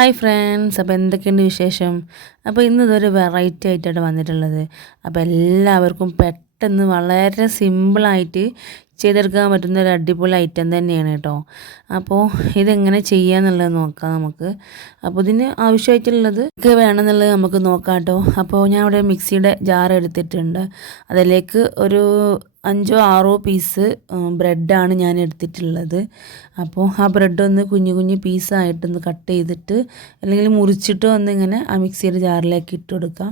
Hi friends, അപ്പോൾ എന്തൊക്കെയുണ്ട് വിശേഷം? അപ്പോൾ ഇതൊരു വെറൈറ്റി ആയിട്ടാണ് വന്നിട്ടുള്ളത്. അപ്പോൾ എല്ലാവർക്കും പെട്ടെന്ന് വളരെ സിമ്പിളായിട്ട് ചെയ്തെടുക്കാൻ പറ്റുന്ന ഒരു അടിപൊളി ഐറ്റം തന്നെയാണ് കേട്ടോ. അപ്പോൾ ഇതെങ്ങനെ ചെയ്യാന്നുള്ളത് നോക്കാം നമുക്ക്. അപ്പോൾ ഇതിന് ആവശ്യമായിട്ടുള്ളത് ഒക്കെ വേണമെന്നുള്ളത് നമുക്ക് നോക്കാം കേട്ടോ. അപ്പോൾ ഞാൻ ഇവിടെ മിക്സിയുടെ ജാർ എടുത്തിട്ടുണ്ട്. അതിലേക്ക് ഒരു 5-6 പീസ് ബ്രെഡാണ് ഞാൻ എടുത്തിട്ടുള്ളത്. അപ്പോൾ ആ ബ്രെഡ് ഒന്ന് കുഞ്ഞു കുഞ്ഞു പീസായിട്ടൊന്ന് കട്ട് ചെയ്തിട്ട് അല്ലെങ്കിൽ മുറിച്ചിട്ട് ഇങ്ങനെ ആ മിക്സിയുടെ ജാറിലേക്ക് ഇട്ട് കൊടുക്കാം.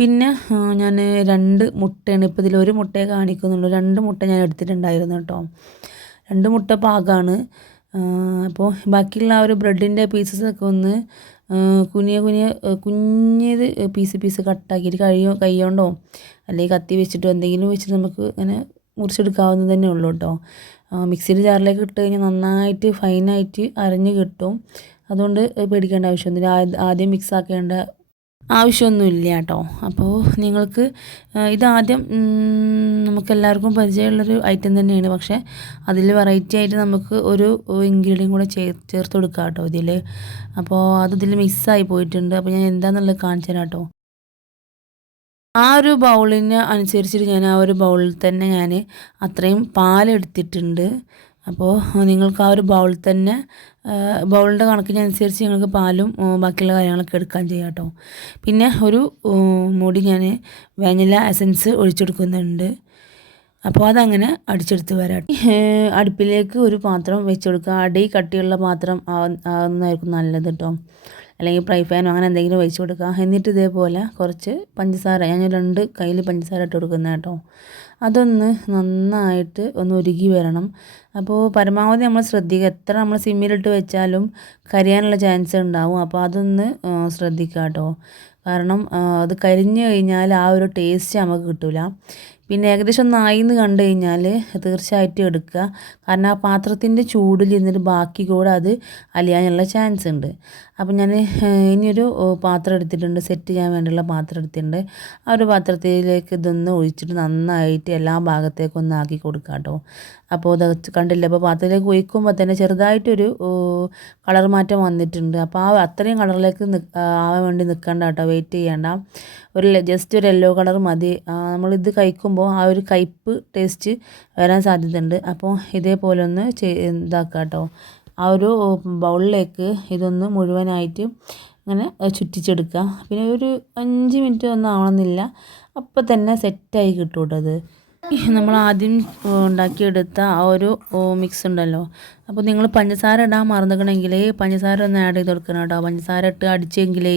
പിന്നെ ഞാൻ 2 മുട്ടയാണ്, ഇപ്പോൾ ഇതിൽ 1 മുട്ടയെ കാണിക്കുന്നുള്ളൂ. 2 മുട്ട ഞാൻ എടുത്തിട്ടുണ്ടായിരുന്നു കേട്ടോ. 2 മുട്ട പാകമാണ്. അപ്പോൾ ബാക്കിയുള്ള ആ ഒരു ബ്രെഡിൻ്റെ പീസസൊക്കെ ഒന്ന് കുഞ്ഞത് പീസ് കട്ടാക്കിയിട്ട് കൈ കൊണ്ടോ അല്ലെങ്കിൽ കത്തി വെച്ചിട്ടോ എന്തെങ്കിലും വെച്ചിട്ട് നമുക്ക് ഇങ്ങനെ മുറിച്ചെടുക്കാവുന്നത് തന്നെ ഉള്ളൂ കേട്ടോ. മിക്സിയുടെ ജാറിലേക്ക് ഇട്ട് കഴിഞ്ഞാൽ നന്നായിട്ട് ഫൈനായിട്ട് അരഞ്ഞ് കിട്ടും. അതുകൊണ്ട് പേടിക്കേണ്ട ആവശ്യമൊന്നുമില്ല. ആദ്യം മിക്സ് ആക്കേണ്ട ആവശ്യമൊന്നുമില്ല കേട്ടോ. അപ്പോൾ നിങ്ങൾക്ക് ഇതാദ്യം നമുക്കെല്ലാവർക്കും പരിചയമുള്ളൊരു ഐറ്റം തന്നെയാണ്. പക്ഷേ അതിൽ വെറൈറ്റി ആയിട്ട് നമുക്ക് ഒരു ഇൻഗ്രീഡിയൻ്റ് കൂടെ ചേർത്ത് കൊടുക്കാം കേട്ടോ ഇതിൽ. അപ്പോൾ അതിൽ മിക്സായി പോയിട്ടുണ്ട്. അപ്പോൾ ഞാൻ എന്താണെന്നുള്ളത് കാണിച്ചു തരാം കേട്ടോ. ആ ഒരു ബൗളിന് അനുസരിച്ചിട്ട് ഞാൻ ആ ഒരു ബൗളിൽ തന്നെ ഞാൻ അത്രയും പാലെടുത്തിട്ടുണ്ട്. അപ്പോൾ നിങ്ങൾക്ക് ആ ഒരു ബൗളിൽ തന്നെ ബൗളിൻ്റെ കണക്കിനനുസരിച്ച് നിങ്ങൾക്ക് പാലും ബാക്കിയുള്ള കാര്യങ്ങളൊക്കെ എടുക്കാൻ ചെയ്യാം കേട്ടോ. പിന്നെ ഒരു മുടി ഞാൻ വാനില എസൻസ് ഒഴിച്ചെടുക്കുന്നുണ്ട്. അപ്പോൾ അതങ്ങനെ അടിച്ചെടുത്ത് വരാം. അടുപ്പിലേക്ക് ഒരു പാത്രം വെച്ച് കൊടുക്കുക. അടി കട്ടിയുള്ള പാത്രം ആകുന്നതായിരിക്കും നല്ലത് കേട്ടോ. അല്ലെങ്കിൽ ഫ്രൈ പാനോ അങ്ങനെ എന്തെങ്കിലും വെച്ച് കൊടുക്കുക. എന്നിട്ട് ഇതേപോലെ കുറച്ച് പഞ്ചസാര, ഞാൻ 2 കയ്യിൽ പഞ്ചസാര ഇട്ട് കൊടുക്കുന്നത് കേട്ടോ. അതൊന്ന് നന്നായിട്ട് ഒന്ന് ഉരുകി വരണം. അപ്പോൾ പരമാവധി നമ്മൾ ശ്രദ്ധിക്കുക, എത്ര നമ്മൾ സിമ്മിലിട്ട് വെച്ചാലും കരിയാനുള്ള ചാൻസ് ഉണ്ടാവും. അപ്പോൾ അതൊന്ന് ശ്രദ്ധിക്കുക കേട്ടോ. കാരണം അത് കരിഞ്ഞു കഴിഞ്ഞാൽ ആ ഒരു ടേസ്റ്റ് നമുക്ക് കിട്ടില്ല. പിന്നെ ഏകദേശം ഒന്നായിന്ന് കണ്ടു കഴിഞ്ഞാൽ തീർച്ചയായിട്ടും എടുക്കുക. കാരണം ആ പാത്രത്തിൻ്റെ ചൂടിൽ ഇരുന്നിട്ട് ബാക്കി കൂടെ അത് അലിയാനുള്ള ചാൻസ് ഉണ്ട്. അപ്പം ഞാൻ ഇനിയൊരു പാത്രം എടുത്തിട്ടുണ്ട്, സെറ്റ് ചെയ്യാൻ വേണ്ടിയുള്ള പാത്രം എടുത്തിട്ടുണ്ട്. ആ ഒരു പാത്രത്തിലേക്ക് ഇതൊന്ന് ഒഴിച്ചിട്ട് നന്നായിട്ട് എല്ലാ ഭാഗത്തേക്കും ഒന്ന് ആക്കി കൊടുക്കുക കേട്ടോ. അപ്പോൾ ഇത് കണ്ടില്ല, അപ്പോൾ പാത്രത്തിലേക്ക് ഒഴിക്കുമ്പോൾ തന്നെ ചെറുതായിട്ടൊരു കളർ മാറ്റം വന്നിട്ടുണ്ട്. അപ്പോൾ അത്രയും കളറിലേക്ക് ആവാൻ വേണ്ടി നിൽക്കണ്ട കേട്ടോ, വെയിറ്റ് ചെയ്യണ്ട. ജസ്റ്റ് ഒരു യെല്ലോ കളർ മതി. നമ്മളിത് കഴിക്കുമ്പോൾ ആ ഒരു കയ്പ്പ് ടേസ്റ്റ് വരാൻ സാധ്യതയുണ്ട്. അപ്പോൾ ഇതേപോലെ ഒന്ന് ഇതാക്കുക കേട്ടോ. ആ ഒരു ബൗളിലേക്ക് ഇതൊന്ന് മുഴുവനായിട്ട് അങ്ങനെ ചുറ്റിച്ചെടുക്കുക. പിന്നെ ഒരു 5 മിനിറ്റ് ഒന്നും ആവണമെന്നില്ല, അപ്പോൾ തന്നെ സെറ്റായി കിട്ടും കേട്ടോ അത്. നമ്മൾ ആദ്യം ഉണ്ടാക്കിയെടുത്ത ആ ഒരു മിക്സ് ഉണ്ടല്ലോ, അപ്പോൾ നിങ്ങൾ പഞ്ചസാര ഇടാൻ മറന്നിക്കണമെങ്കിൽ പഞ്ചസാര ഒന്ന് ആഡ് ചെയ്ത് കൊടുക്കണം കേട്ടോ. പഞ്ചസാര ഇട്ട് അടിച്ചെങ്കിലേ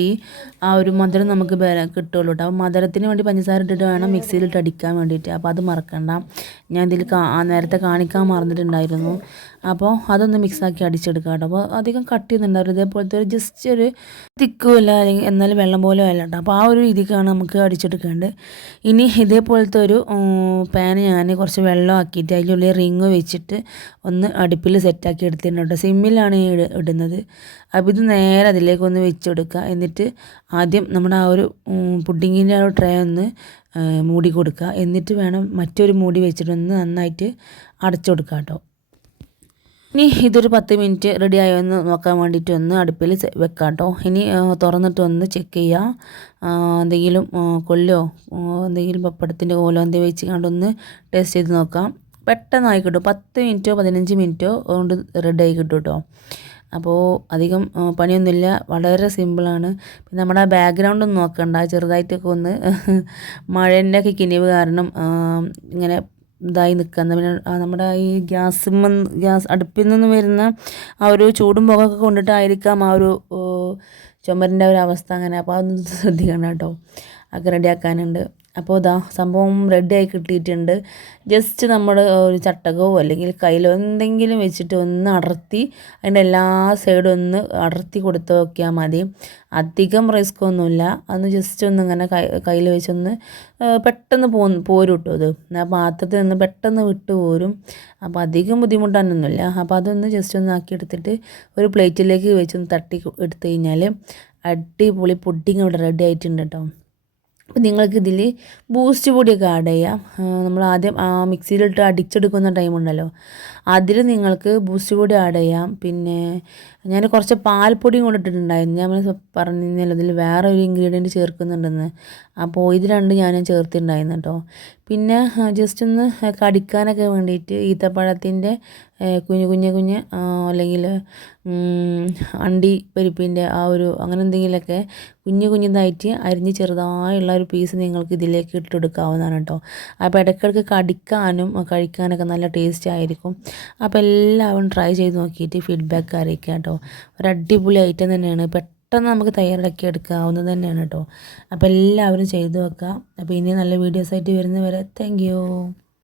ആ ഒരു മധുരം നമുക്ക് കിട്ടുള്ളൂ കേട്ടോ. അപ്പോൾ മധുരത്തിന് വേണ്ടി പഞ്ചസാര ഇട്ടിട്ട് വേണം മിക്സിയിലിട്ട് അടിക്കാൻ വേണ്ടിയിട്ട്. അപ്പോൾ അത് മറക്കണ്ട. ഞാൻ ഇതിൽ നേരത്തെ കാണിക്കാൻ മറന്നിട്ടുണ്ടായിരുന്നു. അപ്പോൾ അതൊന്ന് മിക്സാക്കി അടിച്ചെടുക്കാം കേട്ടോ. അപ്പോൾ അധികം കട്ട് ചെയ്യുന്നുണ്ടായിരുന്നു. ഇതേപോലത്തെ ഒരു ജസ്റ്റ് ഒരു തിക്കുമല്ല, അല്ലെങ്കിൽ എന്നാലും വെള്ളം പോലെ അല്ല കേട്ടോ. അപ്പോൾ ആ ഒരു രീതിക്കാണ് നമുക്ക് അടിച്ചെടുക്കേണ്ടത്. ഇനി ഇതേപോലത്തെ ഒരു പാന് ഞാൻ കുറച്ച് വെള്ളം ആക്കിയിട്ട് അതിനുള്ളിൽ റിങ് വെച്ചിട്ട് ഒന്ന് അടുപ്പിൽ സെറ്റാക്കി എടുത്തിട്ടുണ്ട് കേട്ടോ. സിമ്മിലാണ് ഇടുന്നത്. അപ്പോൾ ഇത് നേരെ അതിലേക്കൊന്ന് വെച്ചെടുക്കുക. എന്നിട്ട് ആദ്യം നമ്മുടെ ആ ഒരു പുഡിങ്ങിൻ്റെ ആ ഒരു ട്രേ ഒന്ന് മൂടി കൊടുക്കുക. എന്നിട്ട് വേണം മറ്റൊരു മൂടി വെച്ചിട്ടൊന്ന് നന്നായിട്ട് അടച്ചു കൊടുക്കുക കേട്ടോ. ഇനി ഇതൊരു 10 മിനിറ്റ് റെഡി ആയോ എന്ന് നോക്കാൻ വേണ്ടിയിട്ട് ഒന്ന് അടുപ്പിൽ വെക്കാം കേട്ടോ. ഇനി തുറന്നിട്ട് ഒന്ന് ചെക്ക് ചെയ്യുക. എന്തെങ്കിലും കൊല്ലോ എന്തെങ്കിലും പപ്പടത്തിൻ്റെ കോലോ എന്തെങ്കിലും വെച്ച് കണ്ടൊന്ന് ടേസ്റ്റ് ചെയ്ത് നോക്കാം. പെട്ടെന്നായി കിട്ടും. 10 മിനിറ്റോ 15 മിനിറ്റോ കൊണ്ട് റെഡി ആയി കിട്ടും കേട്ടോ. അപ്പോൾ അധികം പണിയൊന്നുമില്ല, വളരെ സിമ്പിളാണ്. പിന്നെ നമ്മുടെ ബാക്ക്ഗ്രൗണ്ട് ഒന്നും നോക്കണ്ട, ചെറുതായിട്ടൊക്കെ ഒന്ന് മഴേൻ്റെ ഒക്കെ കിനിവ് കാരണം ഇങ്ങനെ ഇതായി നിൽക്കുക. പിന്നെ നമ്മുടെ ഈ ഗ്യാസ് അടുപ്പിൽ നിന്ന് വരുന്ന ആ ഒരു ചൂടും പുകയൊക്കെ കൊണ്ടിട്ടായിരിക്കാം ആ ഒരു ചുമരിൻ്റെ ഒരു അവസ്ഥ അങ്ങനെ. അപ്പോൾ അതൊന്ന് ശ്രദ്ധിക്കണം കേട്ടോ. ഒക്കെ റെഡിയാക്കാനുണ്ട്. അപ്പോൾ ഇതാ സംഭവം റെഡിയായി കിട്ടിയിട്ടുണ്ട്. ജസ്റ്റ് നമ്മൾ ഒരു ചട്ടകമോ അല്ലെങ്കിൽ കയ്യിലോ എന്തെങ്കിലും വെച്ചിട്ട് ഒന്ന് അടർത്തി അതിൻ്റെ എല്ലാ സൈഡും ഒന്ന് അടർത്തി കൊടുത്ത് നോക്കിയാൽ മതി. അധികം റിസ്ക് ഒന്നുമില്ല. അതൊന്ന് ജസ്റ്റ് ഒന്ന് ഇങ്ങനെ കയ്യിൽ വെച്ചൊന്ന് പെട്ടെന്ന് പോരും കേട്ടോ. അത് ആ പാത്രത്തിൽ നിന്ന് പെട്ടെന്ന് വിട്ട് പോരും. അപ്പോൾ അധികം ബുദ്ധിമുട്ടാനൊന്നുമില്ല. അപ്പോൾ അതൊന്ന് ജസ്റ്റ് ഒന്ന് ആക്കിയെടുത്തിട്ട് ഒരു പ്ലേറ്റിലേക്ക് വെച്ചൊന്ന് തട്ടി എടുത്തു കഴിഞ്ഞാൽ അടിപൊളി പുഡിങ് ഇവിടെ റെഡി ആയിട്ടുണ്ട് കേട്ടോ. അപ്പോൾ നിങ്ങൾക്കിതിൽ ബൂസ്റ്റ് പൊടിയൊക്കെ ആഡ് ചെയ്യാം. നമ്മൾ ആദ്യം മിക്സിയിലിട്ട് അടിച്ചെടുക്കുന്ന ടൈമുണ്ടല്ലോ, അതിൽ നിങ്ങൾക്ക് ബൂസ്റ്റ് പൊടി ആഡ് ചെയ്യാം. പിന്നെ ഞാൻ കുറച്ച് പാൽപ്പൊടിയും കൊണ്ടിട്ടുണ്ടായിരുന്നു. ഞാൻ പറഞ്ഞിരുന്നല്ലോ ഇതിൽ വേറെ ഒരു ഇൻഗ്രീഡിയൻറ്റ് ചേർക്കുന്നുണ്ടെന്ന്. അപ്പോൾ ഇത് രണ്ടും ഞാൻ ചേർത്തിട്ടുണ്ടായിരുന്നു കേട്ടോ. പിന്നെ ജസ്റ്റ് ഒന്ന് കടിക്കാനൊക്കെ വേണ്ടിയിട്ട് ഈത്തപ്പഴത്തിൻ്റെ കുഞ്ഞ് കുഞ്ഞ് കുഞ്ഞ് അല്ലെങ്കിൽ അണ്ടി പരിപ്പിൻ്റെ ആ ഒരു അങ്ങനെ എന്തെങ്കിലുമൊക്കെ കുഞ്ഞു കുഞ്ഞതായിട്ട് അരിഞ്ഞ് ചെറുതായുള്ള ഒരു പീസ് നിങ്ങൾക്ക് ഇതിലേക്ക് ഇട്ടെടുക്കാവുന്നതാണ് കേട്ടോ. അപ്പോൾ ഇടയ്ക്കിടയ്ക്ക് കടിക്കാനും കഴിക്കാനൊക്കെ നല്ല ടേസ്റ്റ് ആയിരിക്കും. അപ്പോൾ എല്ലാവരും ട്രൈ ചെയ്ത് നോക്കിയിട്ട് ഫീഡ്ബാക്ക് അറിയിക്കുക കേട്ടോ. ഒരു അടിപൊളി ഐറ്റം തന്നെയാണ്, പെട്ടെന്ന് നമുക്ക് തയ്യാറാക്കി എടുക്കാവുന്നത് തന്നെയാണ് കേട്ടോ. അപ്പോൾ എല്ലാവരും ചെയ്ത് വെക്കുക. അപ്പോൾ ഇനി നല്ല വീഡിയോസായിട്ട് വരുന്നവരെ താങ്ക് യു.